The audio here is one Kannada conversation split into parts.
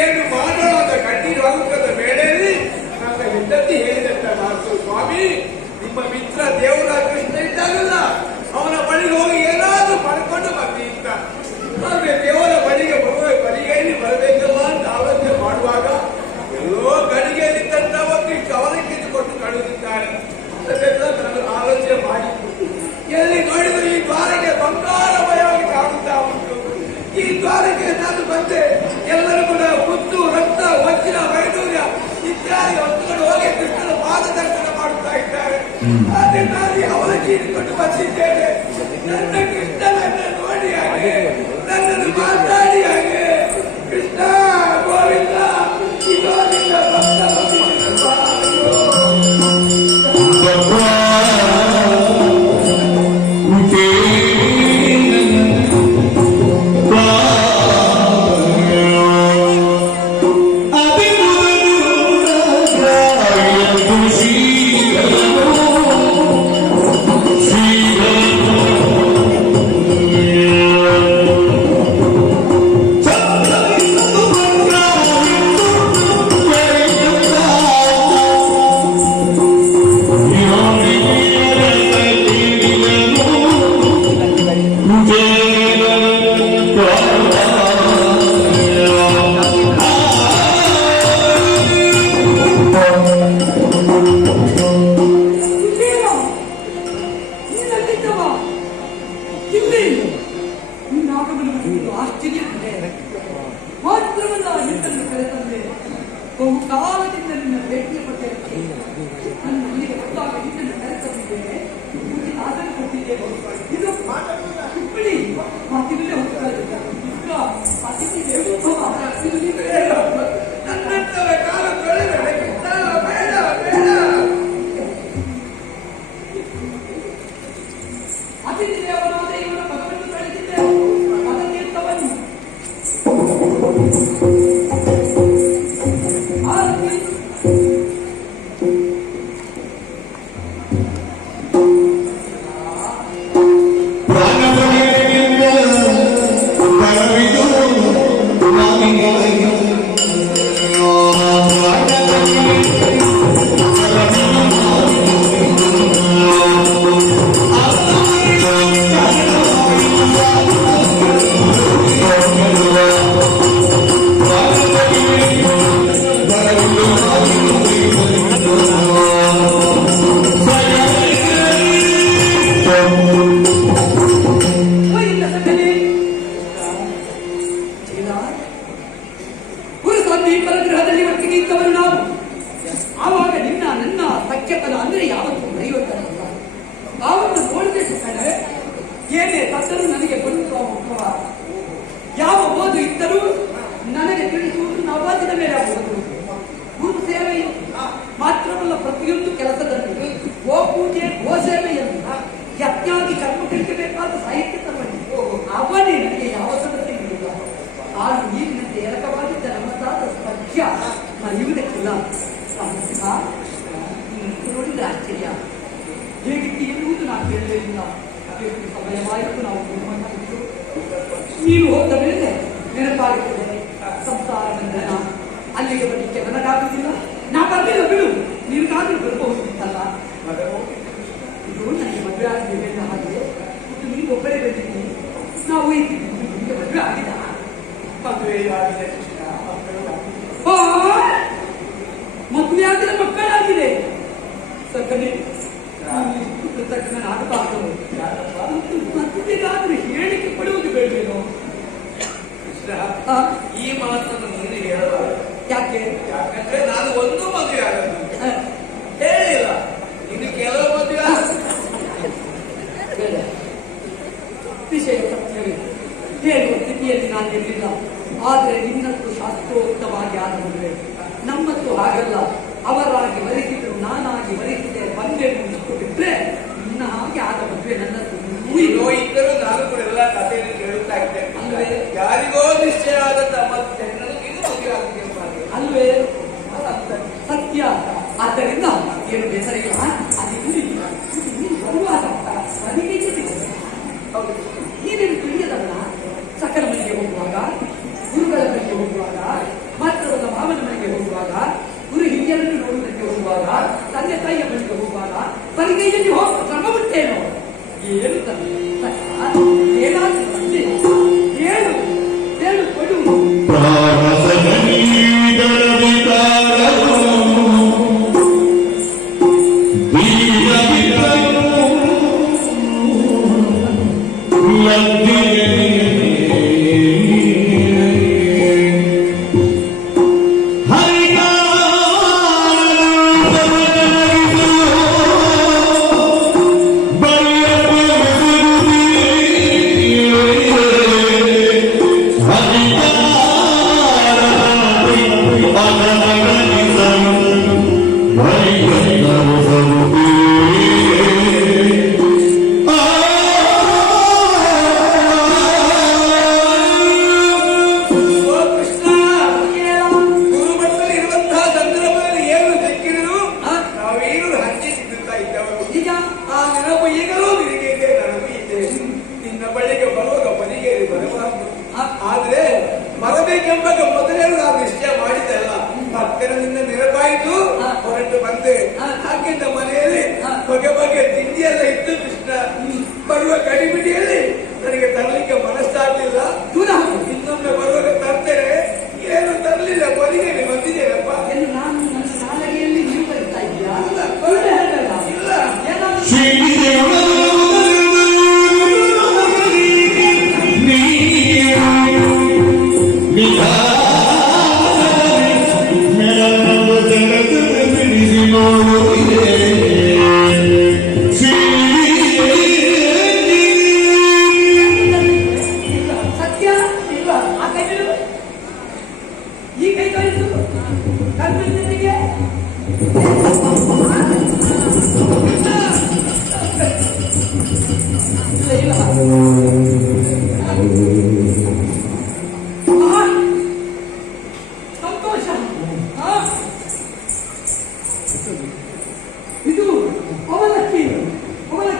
ಏನು ಮಾಡೋಣ ಅಂತ ಕಣ್ಣೀರು ಆಗುತ್ತದ ವೇಳೆಯಲ್ಲಿ ನನ್ನ ಹೆಂಡತಿ ಹೇಳಿದಂತ ಮಾತು ಸ್ವಾಮಿ ನಿಮ್ಮ ಮಿತ್ರ ದೇವರ ಕೃಷ್ಣ ಇದ್ದಾಗಲ್ಲ ಅವನ ಬಳಿಗೆ ಹೋಗಿ ಏನಾದ್ರೂ ಪಡ್ಕೊಂಡು ಬನ್ನಿ ಅಂತ ಆದ್ರೆ ದೇವರ ಬಳಿಗೆ ಬರುವ ಬಲಿಗೆಯಲ್ಲಿ ಬರಬೇಕಲ್ಲ ಅಂತ ಆಲೋಚನೆ ಮಾಡುವಾಗ ಎಲ್ಲೋ ಗಡಿಗೆಯಲ್ಲಿದ್ದಂತ ಒಂದು ಕವಲಕ್ಕಿದ್ದು ಕೊಟ್ಟು ಕಳುಹಿದ್ದಾರೆ ಅದನ್ನೆಲ್ಲ ನಾನು ಆಲೋಚನೆ ಮಾಡಿ ಎಲ್ಲಿ ನೋಡಿದ್ರು ಈ ದ್ವಾರಕ್ಕೆ ಬಂಗಾರಮಯವಾಗಿ ಕಾಣುತ್ತಾ ಉಂಟು ದ್ವಾರಕ್ಕೆ ನಾನು ಬಂದೆ. ಎಲ್ಲರೂ ಕೂಡ ಹುಟ್ಟು ರಕ್ತ ವಜ್ರ ವೈಡೂರ್ಯ ಇತ್ಯಾದಿ ವಸ್ತುಗಳು ಹೋಗಿ ಕೃಷ್ಣನ ಪಾದದರ್ಶನ ಮಾಡುತ್ತಾ ಇದ್ದಾರೆ. ಆದ್ರೆ ನಾನು ಅವಲಕ್ಕಿ ಹಿಡ್ಕೊಂಡು ಬಂದಿದ್ದೇನೆ. ನನ್ನ Gracias. ninguém ಗುರುಸ್ವಾಮಿ ಪರಗ್ರಹದಲ್ಲಿ ಒಟ್ಟಿಗೆ ಇದ್ದವರು ನಾವು. ಆವಾಗ ನಿನ್ನ, ನನ್ನ ಸಖ್ಯತನ ಅಂದ್ರೆ ಯಾವತ್ತೂ ಮರೆಯುತ್ತಲ್ಲ ಅವನ್ನ ನೋಡಬೇಕು ಕಣೆ, ಏನೇ ತಂದರೂ ನನಗೆ ಮುಖವ ಯಾವ ಓದು ಇದ್ದರೂ ನನಗೆ ತಿಳಿಸುವುದು ನವಾದಿನ ಮೇಲೆ ಆಗುವುದು. ಗುರು ಸೇವೆ ಮಾತ್ರವಲ್ಲ ಪ್ರತಿಯೊಂದು ಕೆಲಸದಲ್ಲಿ ಗೋ ಪೂಜೆ, ಗೋ ಸೇವೆಯಲ್ಲಿ ಯಜ್ಞಾದಿ ಕರ್ಮ ತಿಳಿಸಬೇಕಾದ ಸಾಹಿತ್ಯ ತಗೊಂಡು ಅವನೇ ನನಗೆ ಯಾವ ಸಮಸ್ಯೆ ಇಲ್ಲ ಆಗ ನಮ್ಮದಾದ ಸತ್ಯ ಮರೆಯುವುದಕ್ಕಿಲ್ಲ ಸಮಸ್ಯೆ ನೋಡಿದ್ರೆ ಆಶ್ಚರ್ಯ ಹೇಗಿತ್ತು ಎನ್ನುವುದು ನಾನು ಕೇಳಲೇ ಇಲ್ಲ ಎಷ್ಟು ಸಮಯವಾಯಿತು ನಾವು ಗುರುಮಂತದ್ದು ನೀನು ಹೋದ ಮೇಲೆ ನೆನಪಾಗುತ್ತದೆ ಸಂಸಾರ ಬಂಧನ ಅಲ್ಲಿಗೆ ಬರಲಿಕ್ಕೆ ನನಗಾಗುವುದಿಲ್ಲ ನಾ ಬರ್ಲಿಲ್ಲ ಬಿಡು ನಿನಗಾದ್ರೂ ಬರ್ಬಹುದಿತ್ತಲ್ಲ ಇದು ನನಗೆ ಮದುವೆ ಆಗಿದೆ ಹಾಗೆ ಇದು ನೀವು ಒಬ್ಬರೇ ಬಂದಿದ್ದೀನಿ ನಾವು ಇದ್ದೀವಿ ನಿಮಗೆ ಮದುವೆ ಆಗಿದ ಮದುವೆಯಾಗಿದೆ ಕೃಷ್ಣ ಮದುವೆಯಾಗಿನ ಮಕ್ಕಳಾಗಿದೆ. ಸಕ್ಕನೆ ತಕ್ಷಣ ಆಗಬಾರದು ಮತ್ತಿಗಾದ್ರೂ ಹೇಳಿಕೆ ಪಡುವುದು ಬೇಡವೇನೋ? ಕೃಷ್ಣ ಈ ಮಾತನ್ನು ನೀನು ಹೇಳಲ್ಲ ಯಾಕೆ? ಯಾಕಂದ್ರೆ ನಾನು ಒಂದು ಮದುವೆ ಆಗದು ಹೇಳಿಲ್ಲ. ಇನ್ನು ಕೆಲವು ಮದುವೆ ಅತಿಶಯ ತಪ್ಪು. ಹೇಳುವ ಸ್ಥಿತಿಯಲ್ಲಿ ನಾನು ಇರಲಿಲ್ಲ. ಆದ್ರೆ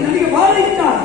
நடிகை பாலகிட்டார்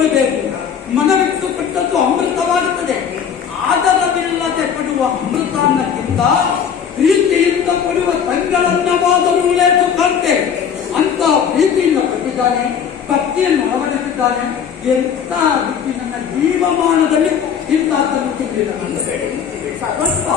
ಒಪ್ಪಿಕೊಳ್ಳಬೇಕು ಮನವಿಟ್ಟುಪಟ್ಟದ್ದು ಅಮೃತವಾಗುತ್ತದೆ. ಆಧಾರವಿಲ್ಲದೆ ಕೊಡುವ ಅಮೃತನ್ನಕ್ಕಿಂತ ಪ್ರೀತಿಯಿಂದ ಕೊಡುವ ತಂಗಳನ್ನವಾದರೂ ಉಳಿದು ಕಾಣ್ತೆ. ಅಂತ ಪ್ರೀತಿಯಿಂದ ಪಟ್ಟಿದ್ದಾನೆ ಭಕ್ತಿಯನ್ನು ಅಳವಡಿಸಿದ್ದಾನೆ. ಎಂತ ರೀತಿ ನನ್ನ ಜೀವಮಾನದಲ್ಲಿ ಇಂತಹ ತಂದು ಸ್ವಲ್ಪ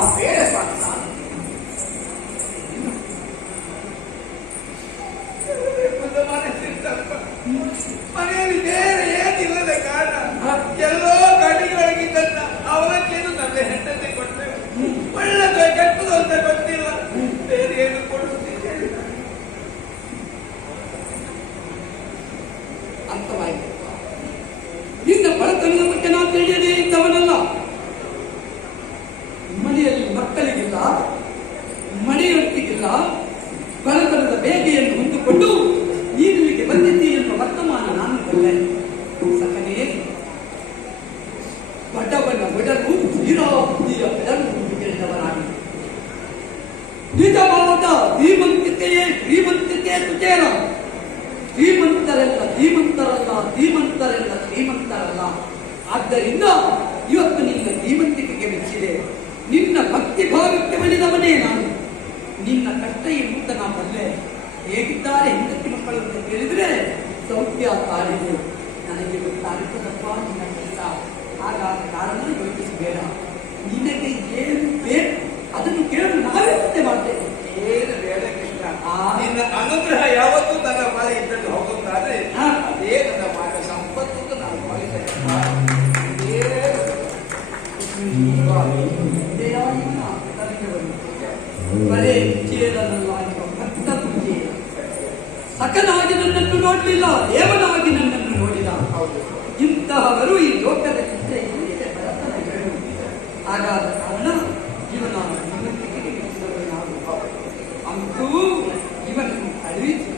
ಧೀಮಂತರಲ್ಲ ಧೀಮಂತರಲ್ಲ ಶ್ರೀಮಂತರಲ್ಲ ಆದ್ದರಿಂದ ಇವತ್ತು ನಿನ್ನ ಧೀಮಂತಿಕೆಗೆ ಮೆಚ್ಚಿದೆ. ನಿನ್ನ ಭಕ್ತಿ ಭಾವಕ್ಕೆ ಬಂದಿದವನೇ ನಾನು. ನಿನ್ನ ಕಷ್ಟ ಎಂಬುದ ನಾ ಬಲ್ಲೆ. ಹೇಗಿದ್ದಾರೆ ಹೆಂಡತಿ ಮಕ್ಕಳು ಅಂತ ಕೇಳಿದ್ರೆ ಸೌಖ್ಯ ತಾಳಿದೆ ನನಗೆ ಗೊತ್ತಾಗುತ್ತದಪ್ಪ ನಿನ್ನ ಕಷ್ಟ. ಆಗ ಕಾರಣ ಯೋಚಿಸಬೇಡ. ನಿನಗೆ ಏನು ಬೇಕು ಅದನ್ನು ಕೇಳಲು ನಾವೇ ಮತ್ತೆ ಮಾಡ್ತೇವೆ ಏನು ಬೇಡ ಕೃಷ್ಣ. ನಿನ್ನ ಅನುಗ್ರಹ ಯಾವತ್ತೂ ನನ್ನ ಪಾಲೆ ಇದ್ದದ್ದು ಹೋಗುತ್ತಾದ್ರೆ ಅದೇ ನನ್ನ ಮಾನ ಸಂಪತ್ತು ನಾನು ಬರೇ ಸಕನಾಗಿ ನನ್ನನ್ನು ನೋಡಲಿಲ್ಲ, ದೇವನಾಗಿ ನನ್ನನ್ನು ನೋಡಿದ. ಇಂತಹವರು ಈ ಲೋಕದ ಚಿಂತೆ ಬಡತನ ಹೇಳು ಹಾಗಾದ ಕಾರಣ ಇವನ ಜೀವನಕ್ಕೆ ಮೆಚ್ಚಿದವರು ನಾವು ಅಂತೂ ಇವನನ್ನು ಅಳಿಸಿ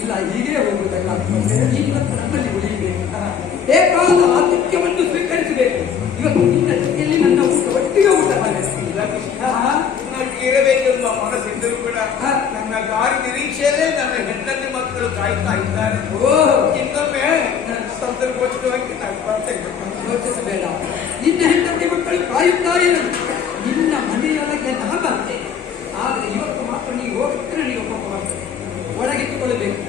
ಇಲ್ಲ ಹೀಗೆ ಹೋಗುವುದಲ್ಲ ಇವತ್ತು ನಮ್ಮಲ್ಲಿ ಉಳಿಯಬೇಕು ಬೇಕಾದ ಆತಿಥ್ಯವನ್ನು ಸ್ವೀಕರಿಸಬೇಕು. ಇವತ್ತು ನಿನ್ನ ಜೊತೆಯಲ್ಲಿ ನನ್ನ ಊಟ ಒಟ್ಟಿಗೆ ಊಟ ನನಗೆ ಇರಬೇಕೆಂಬ ಮನಸ್ಸಿದ್ದರೂ ಕೂಡ ನನ್ನ ಗಾರಿ ನಿರೀಕ್ಷೆಯಲ್ಲೇ ನನ್ನ ಹೆಂಡತಿ ಮಕ್ಕಳು ಕಾಯ್ತಾ ಇದ್ದಾರೆ. ಇನ್ನೊಮ್ಮೆ ಸಂದರ್ಭೋಚಿತವಾಗಿ ನಾನು ಬರ್ತೇನೆ. ಯೋಚಿಸಬೇಡ. ನಿನ್ನ ಹೆಂಡತಿ ಮಕ್ಕಳು ಕಾಯುತ್ತಾ ಇರಲು ನಿನ್ನ ಮನೆಯೊಳಗೆ ನಾ ಬರ್ತೇನೆ. ಆದರೆ ಇವತ್ತು ಮಾತ್ರ ನೀವು ಹೋಗಿದ್ರೆ ನೀವು ಒಬ್ಬ ಬರ್ತದೆ ಒಳಗಿಟ್ಟುಕೊಳ್ಳಬೇಕು.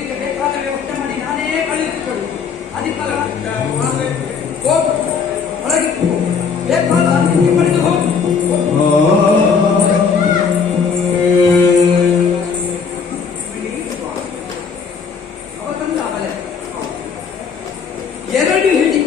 ಈಗ ಬೇಕಾದ ವ್ಯವಸ್ಥೆ ಮಾಡಿ ನಾನೇ ಕಳುಹಿಸಿಕೊಡು ಅದಕ್ಕೆಲ್ಲ ಹೋಗು ಒಳಗಿಟ್ಟು ಹೋಗು ಬೇಕಾದ ಆತಿಥ್ಯ ಪಡೆದು ಹೋಗು ಅವತ್ತಂದ ಆಮೇಲೆ ಎರಡು ಹಿಡಿ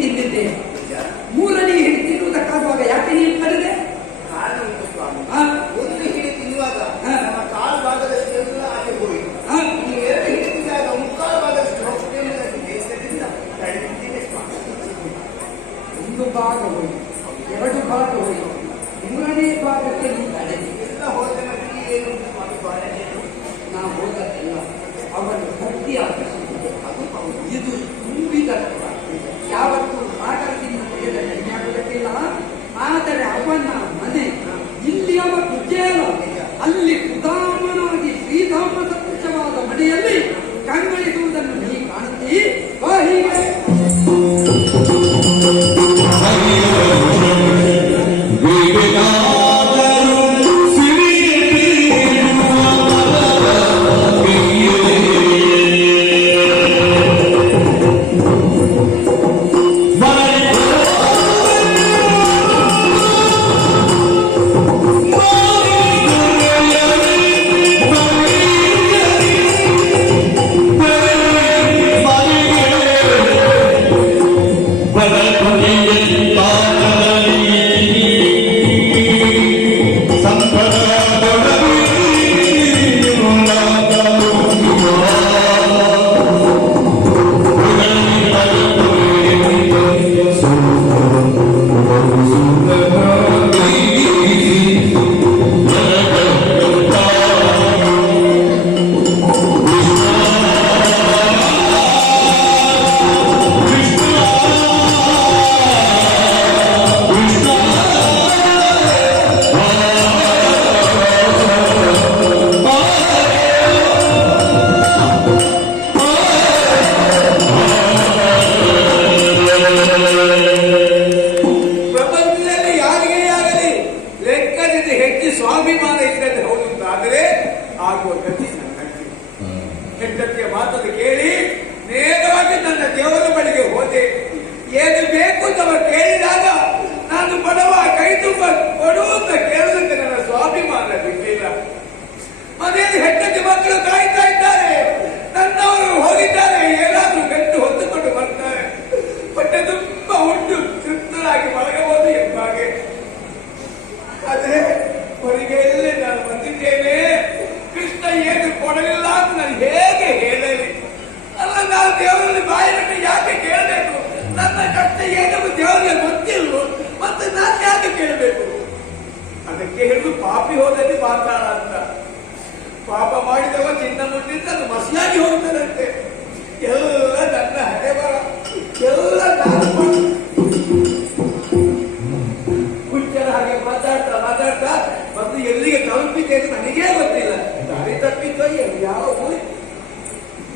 ತಲುಪಿದೆ ನನಗೇ ಗೊತ್ತಿಲ್ಲ. ದಾರಿ ತಪ್ಪಿದ್ದೋ ಯಾವ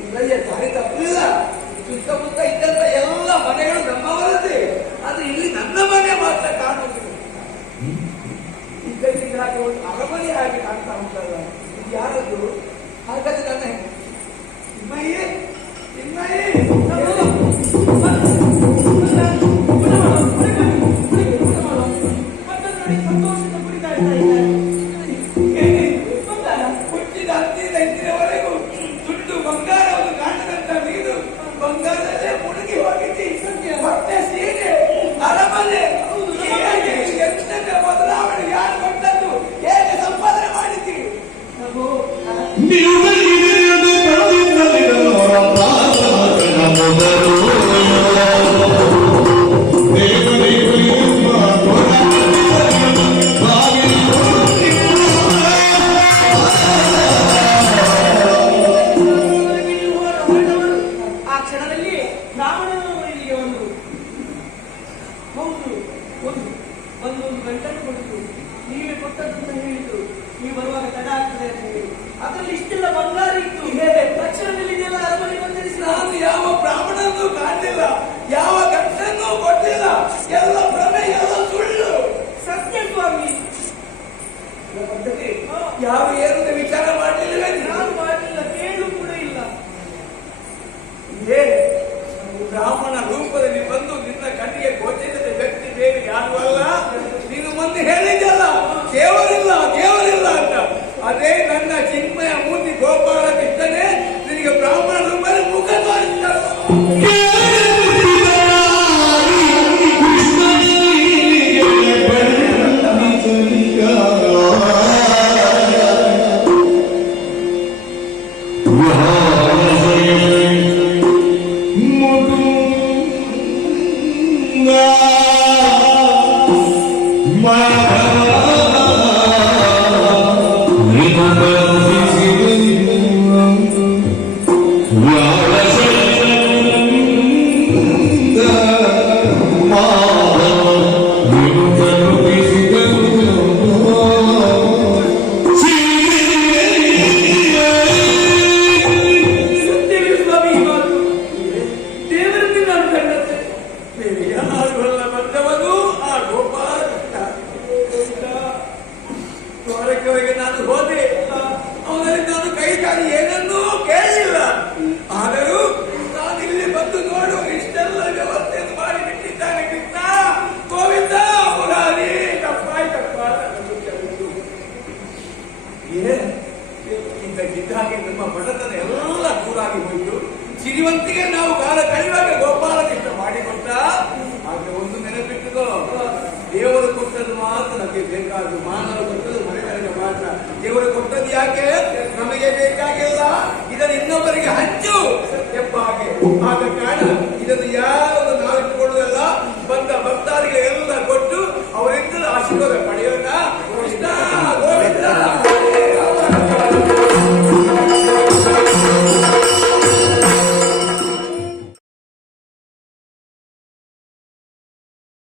ಇಲ್ಲಯ್ಯ, ದಾರಿ ತಪ್ಪಲಿಲ್ಲ ಸುತ್ತಮುತ್ತ ಇದ್ದಂತ ಎಲ್ಲ ಮನೆಗಳು ನಮ್ಮವರದ್ದೇ. ಆದ್ರೆ ಇಲ್ಲಿ ನನ್ನ ಮನೆ ಮಾತ್ರ ಕಾಣುತ್ತಿಲ್ಲ ಇದ್ದಾಗಿ ಒಂದು ಅರಮನೆ ಆಗಿ ಕಾಣ್ತಾ ಉಂಟಲ್ಲ. ಯಾರದು ಹಾಗಾದ್ರೆ ನನ್ನ ತಿಮ್ಮಯ್ಯ ತಿಮ್ಮಯ್ಯ. ನೀವು ಬರುವಾಗ ತಡ ಆಗ್ತದೆ ಅಂತ ಹೇಳಿ. ಅದರಲ್ಲಿ ಇಷ್ಟೆಲ್ಲ ಬಂಗಾರ ಅದೇ ನನ್ನ ಚಿನ್ಮಯ ಮೂರ್ತಿ ಗೋಪಾಲ ಸಿರಿವಂತಿಗೆ ನಾವು ಕಾಲ ಕಳೆಯುವಾಗ ಗೋಪಾಲಕೃಷ್ಣ ಮಾಡಿಕೊಟ್ಟ ಆದ್ರೆ ಒಂದು ನೆನಪಿಟ್ಟುಕೋ ದೇವರು ಕೊಟ್ಟದ್ದು ಮಾತ್ರ ನಮಗೆ ಬೇಕಾದ ಮಾನವ ಕೊಟ್ಟದ್ದು ಮನೆಗಳಿಗೆ ಮಾತ್ರ. ದೇವರು ಕೊಟ್ಟದ್ದು ಯಾಕೆ? ನಮಗೆ ಬೇಕಾಗಿಲ್ಲ. ಇದನ್ನು ಇನ್ನೊಬ್ಬರಿಗೆ ಹಂಚು ಎಂಬ ಹಾಗೆ. ಆದ ಕಾರಣ, ಇದನ್ನು ಯಾರ